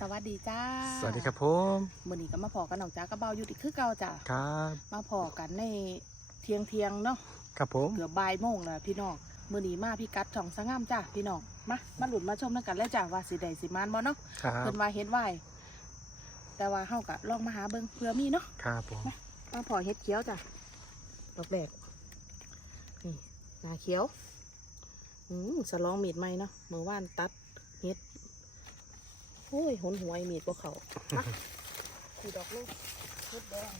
สวัสดีจ้าสวัสดีครับผมมื่อนี้ก็มาพอกันน้องจ้ากับเบาอยู่อีกคือเก่าจ้าครับมาพอกันในเที่ยงเทียงๆเนาะครับผมเกือบบ่ายโมงแล้วพี่น้องมื่อนี้มาพี่กัดช่องสงามจ้าพี่น้องมามาหลุดมาชมกันแล้วจ้าว่าสิได้สิมานบ่เนาะครับเพิ่นว่าเฮ็ดไว้แต่ว่าเฮาก็ลองมาหาเบิ่งเผื่อมีเนาะครับผมมาพอเฮ็ดเขียวจ้าดอกแรกนี่หนาเขียวอืมสลองมีดใหม่เนาะเมื่อวานตัดเฮ็ด โอ้ยหนหวยมีดบ่เขามาคูดอกลูกเฮ็ดแดง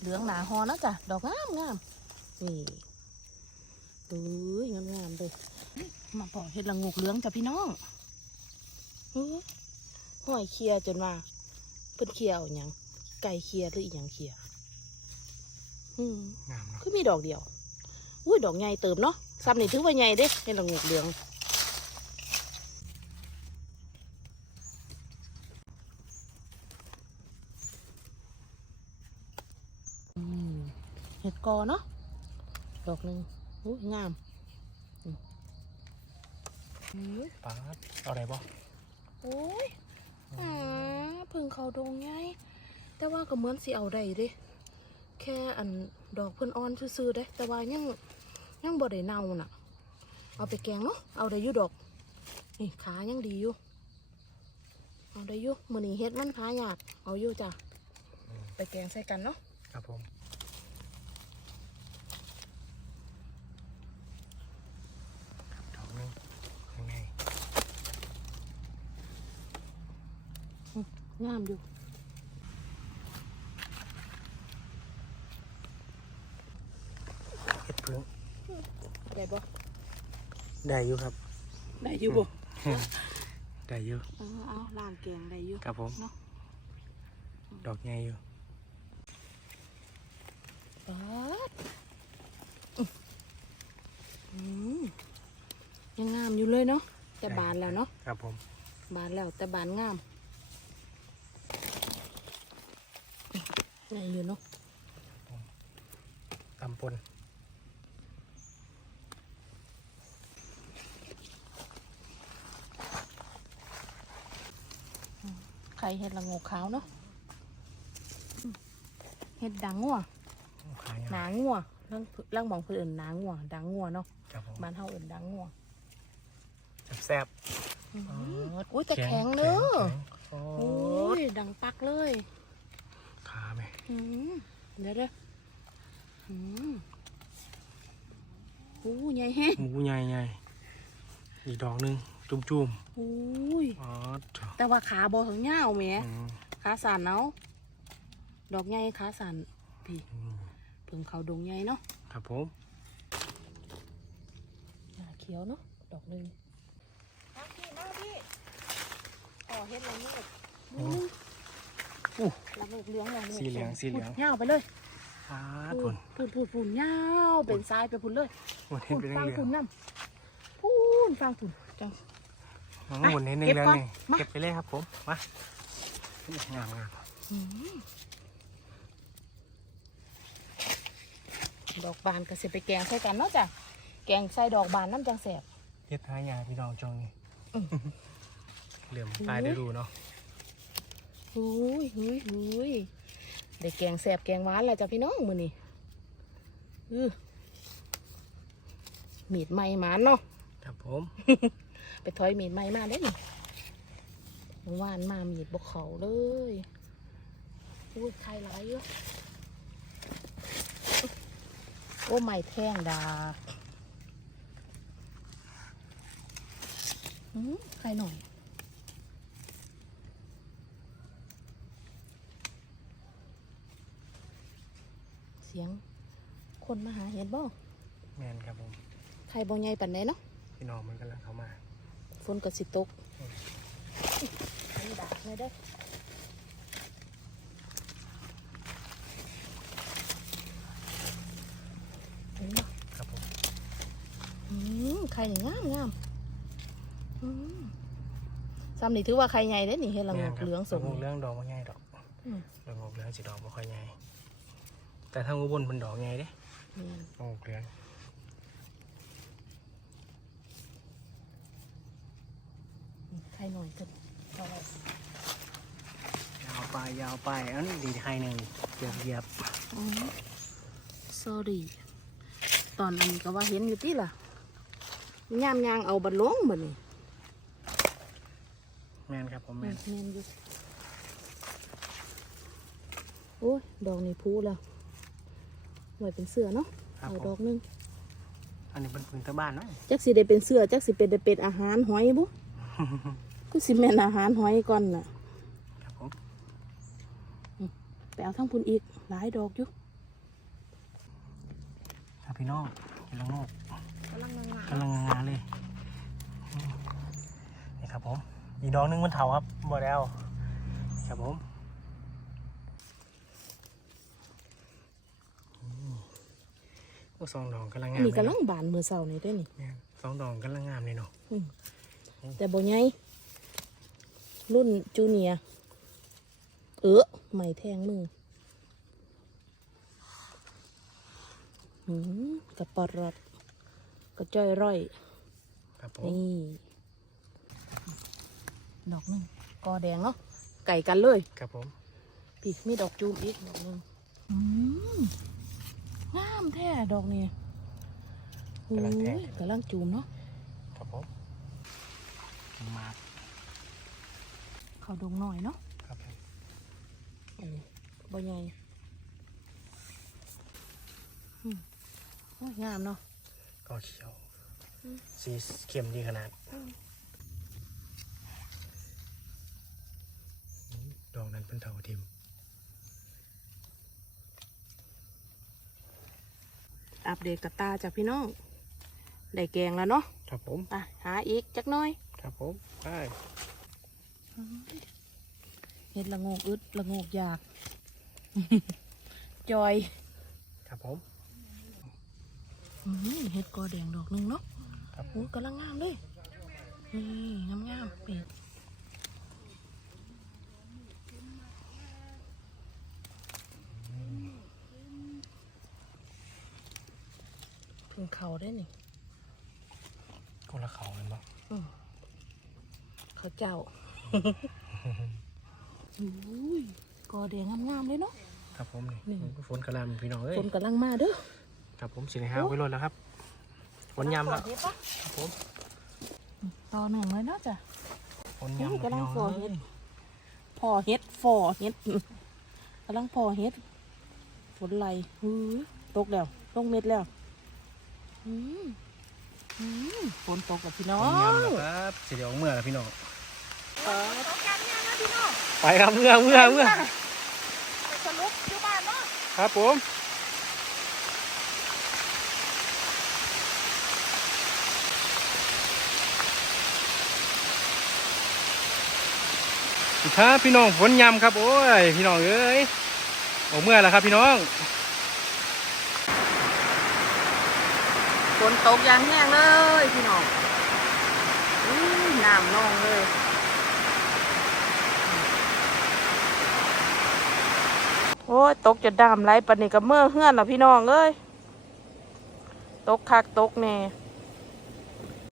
เหลืองหนาฮอเนาะจ้ะ ดอกงามงามนี่เอ้ยงามงามๆเลยมาพอเฮ็ดละงูกเหลืองจ้ะพี่น้องอื้อห้อยเคลียจนว่าเพิ่นเคลียเอาหยังไก่เคลียหรืออีหยังเคลียอืมงามเนาะคือมีดอกเดียวอุ้ยดอกใหญ่เติมเนาะซ้ำนี่ถือว่าใหญ่เด้ในละงูกเหลือง เห็ดกอเนาะดอกหนึ่งอุ้ยงามอืมอืมปาดเอาอะไรบ่โอ้ยอ่าเพิ่งเขาดงไงแต่ว่าก็เหมือนสิเอาได้เด้แค่อันดอกเพิ่นอ่อนซื่อๆเด้แต่ว่ายังยังบ่ได้เน่าน่ะ เอาไปแกงเนาะเอาได้อยู่ดอกนี่ขายังดีอยู่เอาได้อยู่มื้อนี้เฮ็ดมันพายากเอาอยู่จ้ะไปแกงใส่กันเนาะครับผมดอกหนึงข้างใน งามอยู่เห็ดพึ่งได้บ่ได้อยู่ครับ ได้อยู่บ่ได้อยู่เอาเอาล่างแกงได้อยู่ครับผมเนาะดอกใหญ่อยู่ป๊าดอืมยังงามอยู่เลยเนาะแต่บานแล้วเนาะครับผม บานแล้วแต่บานงาม ได้อยู่เนาะตำปนไข่เห็ดละโงกขาวเนาะอืมเห็ดดังงัวขายหนางัวเรื่องเรื่องมองเพื่นเอื่นหนางัวดังงัวเนาะครับผมบ้านเฮาเอื่นดังงัวแซ่บอืมอ๋ออุ้ยแต่แข็งเนอะโอ้โอ้ยดังปักเลย ขาไหมอืมเดี๋ยวเด้ออืมโอ้ยใหญ่แฮะหมูใหญ่ใหญ่อีกดอกหนึงจุ่มจุ่มโอ้ยๆอ๋อจ้ะแต่ว่าขาบอถึงเงาวแหม่อืมขาสันเนาะดอกใหญ่ขาสันพี่อืมเพิ่งเขาดงใหญ่เนาะครับผมหน้าเขียวเนาะดอกหนึ่งมาพี่มาพี่อ๋อเฮ็ดละโงกโอ้อู้ละโงกเหลืองละโงกสีเหลืองสีเหลืองเงาวไปเลยปาดพุ่นพูนพูนพูนเงาวเป็นทรายไปพูนเลยหมดเห็พูนนเป็นฟังเหลืพูองนน้ำพูนฟังพูนจังน้องหมดเห็นในเก็บเรื่องก่อนนี่มาเก็บไปเลยครับผมมางามงามอืมดอกบานก็สิไปแกงใส่กันเนาะจ้ะแกงใส่ดอกบานน้ำจังแสบเฮ็ดท้ายาพี่น้องจองนี่อืมเหลื่อมตายได้ดูเนาะ หุยหุยหุยได้แกงแสบแกงหวานแล้วจ้ะพี่น้องมือนี่อือมีดใหม่หมานเนาะครับผม ไปถอยมีดใหม่มาได้นี่เมื่อวานมามีดบกเขาเลยอุ้ยใครร้ายเยอะโอ้ไม่แท่งดากอืมใครหน่อย เสียง คนมาหาเห็นบ่แมนครับผมใครบ่ใหญ่ปันใดเนาะพี่น้องมันกำลังเข้ามาฝนก็สิตกอันนี้ดากเลยเด้อเห็นบ่ครับผมอืมไข่นี่งามงามอืมซ้ำนี่ถือว่าไข่ใหญ่เด้อนี่เห็นละงแม่กนครับเหลืองสมละงกเหลืองดอกไม่ใหญ่ดอกอืมละงกเหลืองสีดอกไม่ค่อยใหญ่ แต่ถ้างูบนเป็นดอกใหญ่เด้นี่ละงกเหลืองไข่ถ่ายหน่อยกันเอาไว้ยาวไปยาวไปอันนี้ดีใครหนึ่งเหยียบเหยียบอ๋อ sorry ตอนอันนี้ก็ว่าเห็นอยู่ที่ล่ะย่ามยางเอาบันลงบันนี่แมนครับผมแมแม่นนอยู่โอ้ยดอกนี่พูแล้ว ไว้เป็นเสือเนาะครับเอาผดอมกหนึงอันนี้เป็นพึ่งตะบ้านเนาะจักสิได้เป็นเสือจักสิเป็นได้เป็นอาหารหอยบุก็สิแม่นอาหารหอยก่อนน่ะครับผมไปเอาทั้งพุ่นอีกหลายดอกอยู่ครับพี่น้องพี่น้องโนกกำลังงามกำลังงานเลยอืมนี่ครับผมอีกดอกหนึงมันเถาครับบ่ได้เอานี่ครับผมอืม โอ้สองดอกกำลังอังานนนี้เลยกำลัเนาะงบานมือเสานี่ได้อนี่แม่นสองดอกกำลังงามเลยเนาะแต่บ่ใหญ่รุ่นจูเนียร์เออไหม่แทงมือหืมกระปอรอดกระจ้อยร่อยครับผมนี่ดอกหนึงกอแดงเนาะไก่กันเลย ครับผมพี่มีดอกจูมอีกดอกหนึงอืม งามแท้ดอกนี้โอ้ยกำลังจูมเนาะครับผมมาเขาดงหน่อยเนาะครับผมอันนี้บ่ใหญ่อืมโอ้ยงามเนาะ ก็เขียว สีเข้มดีขนาดอืมดอกนั้นเป็นเถาทิม อัปเดตกับตาจากพี่น้อง ได้แกงแล้วเนาะครับผมไปหาอีกจักหน้อย ครับผมไปเห็ดละโงกอึดละโงกอยาก จอยครับผมอื้อหือเห็ดกอแดงดอกหนึงเนาะครับผโอ้มกำลังงามเลยนี่งามงามๆเป็ด เพิ่งเขาได้นี่คนละเขาเลยมั้งเขาเจ้าอุ้ยกอแดงงามๆเลยเนาะครับผมนี่นี่ฝนกระลำพี่น้องเอ้ยฝนกำลังมาเด้อครับผมสินค้าไว้รถแล้วครับฝนยำแล้วเห็ดปะครับผมต่อหนึ่งเลยเนาะจ้ะฝนยำอุ้ยแล้วกำลังพี่ฟอน้องเห็ดเอ้ยพอเฮ็ดฟอเฮ็ดกำลังพอเฮ็ดฝนไหลหือตกแล้วลงเม็ดแล้วอืมอืม ฝนตกกับพี่น้อฝงนยำแล้วครับสิเดี๋ยวเมื่อแล้วพี่น้องเปิดตกกันเนี่ยนะพี่น้องไปครับเมื่อเมื่อเมื่อไปสรุปอยู่บ้านเนาะครับผมครับพี่น้องฝนยำครับโอ้ยพี่น้องเอ้ยออกเมื่อแล้วครับพี่น้อง ฝนตกยางแห้งเลยพี่น้องอื้อน้ำนองเลยโอ้ยตกจะดามไรปานนี้กับเมื่อเฮือนเหรอพี่น้องเอ้ยตกคักตกแน่